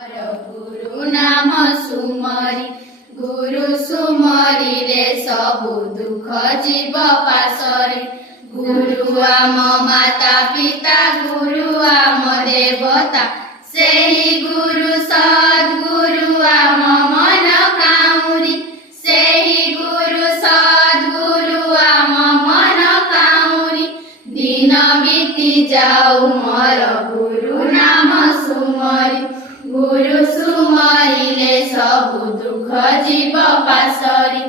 गुरु नाम सुमरी गुरु सुमरिले सबु दुख जीव पासरे। गुरु आम माता पिता गुरु आम देवता सेही गुरु सद्गुरु आम मन काउरी। सेही गुरु सद्गुरु आम मन काउरी। दिन बीती जाऊ मोर गुरु नाम सुमरी। गुरु सुमरिले सबु दुख जीव पासरी।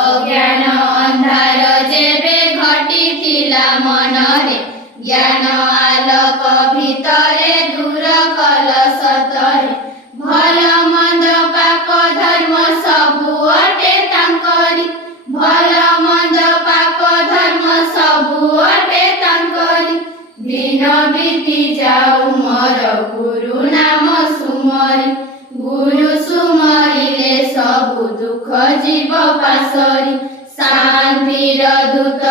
अज्ञान अंधार जेबे घटिथिला मनरे ज्ञान आलोक भितरे दूर कल सतरे। भल मंद पाप धर्म सबु अटे तांकरी। भल मंद पाप धर्म सबु अटे तांकरी। दिन बीती जाऊ मोर गुरु नाम सुमरी। गुरु सुमरिले सबु दुख जीव पासरी। शांतिर दूत